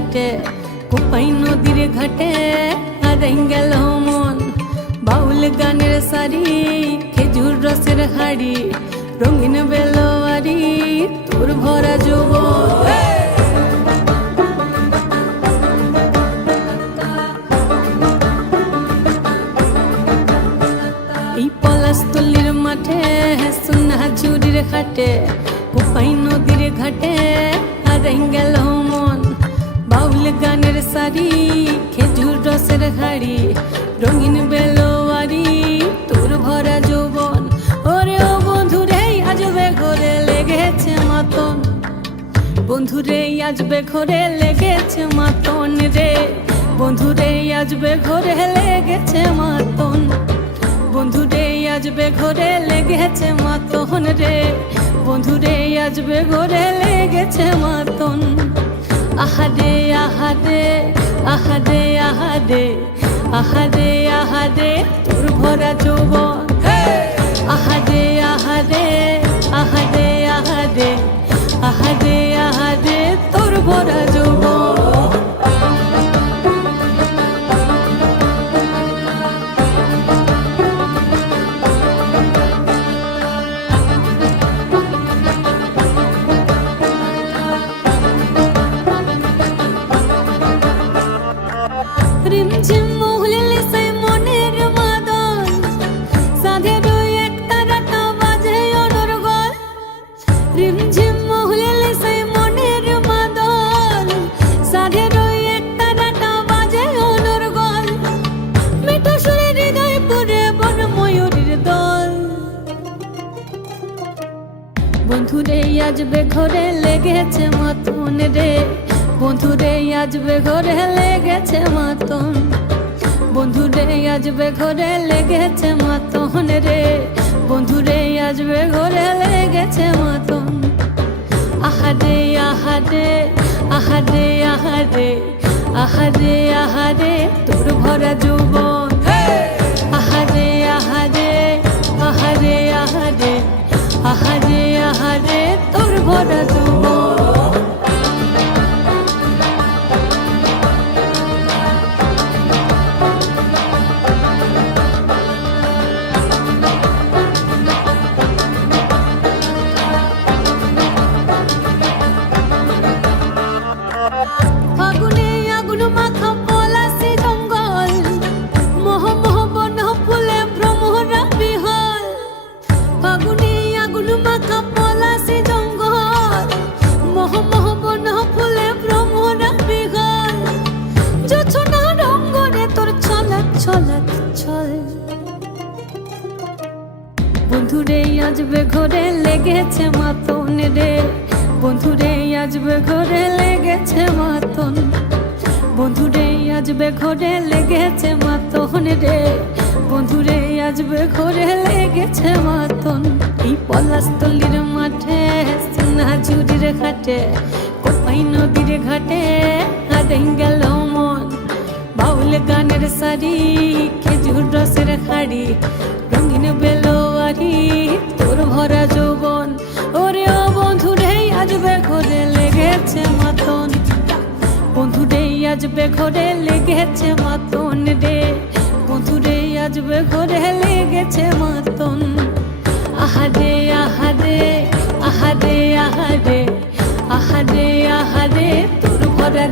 ঘাটে কোপাই নদীর ঘাটে হারাই গেল মন বাউল গানের সারি খেজুর রসের হাড়ি রঙিন বেলোয়ারি তোর ভরা যৌবন এই পলাশতলির মাঠে সোনা ঝুড়ির ঘাটে কোপাই নদীর ঘাটে হারাই গেল মন বাউল গানের সারি খেজুর রসের হাড়ি রঙিন বেলোয়ারি তোর ভরা যৌবন ওরে ও বন্ধুরে আজবে ঘরে লেগেছে মাতন বন্ধুরে আজবে ঘরে লেগেছে মাতন রে বন্ধুরে আজবে ঘরে লেগেছে মাতন বন্ধুরে আজবে ঘরে লেগেছে মাতন রে বন্ধুরে আজবে ঘরে লেগেছে মাতন আহারে আহারে আহারে আহারে আহারে আহারে তোর ভরা যৌবন আহারে আহারে আহারে আহারে আহারে আহারে তোর ভরা যৌবন রিমঝিম মহুলিলে সেই মনের মাদন সাধের এক তারাটা বাজে অনর্গল রিমঝিম মহুলিলে সেই মনের মাদন সাধের এক তারাটা বাজে অনর্গল মিঠু সুরে হৃদয় পুরে বন ময়ূরীর দল বন্ধুরে আজবে ঘরে লেগেছে মাতন রে বন্ধুরে আজবে ঘরে লেগেছে মাতন বন্ধুরে আজবে ঘরে লেগেছে মাতন রে বন্ধুরে আজবে ঘরে লেগেছে মাতন আহারে আহারে আহারে আহারে আহারে আহারে তোর ভরা যৌবন আহারে আহারে আহারে আহারে আহারে আহারে তোর ভরা যৌবন ফাগুনে আগুন মাখা পলাশি জঙ্গল মোহ মোহ বন ফুলে ভ্রমরা বিহল ফাগুনে আগুন মাখা পলাশি জঙ্গল মোহ মোহ বন ফুলে ভ্রমরা বিহল জোছনা রঙ্গনে তোর ছলক ছলক ছল বন্ধুরে আজবে ঘরে লেগেছে মাতন রে বন্ধুরে আজবে ঘরে লেগেছে মাতন বন্ধুরে আজবে ঘরে লেগেছে মাতন রে বন্ধুরে আজবে ঘরে লেগেছে মাতন এই পলাশতলির মাঠে সোনা ঝুড়ির ঘাটে কোপাই নদীর ঘাটে হারাই গেল মন বাউল গানের সারি খেজুর রসের হাড়ি রঙিন বেলোয়ারি তোর ভরা যৌবন ওরে ও বন্ধুরে আজবে ঘরে লেগেছে মাতন বন্ধুরে আজবে ঘরে লেগেছে মাতন রে বন্ধুরে আজবে ঘরে লেগেছে মাতন আহারে আহারে আহারে আহারে আহারে আহারে তোর ভরা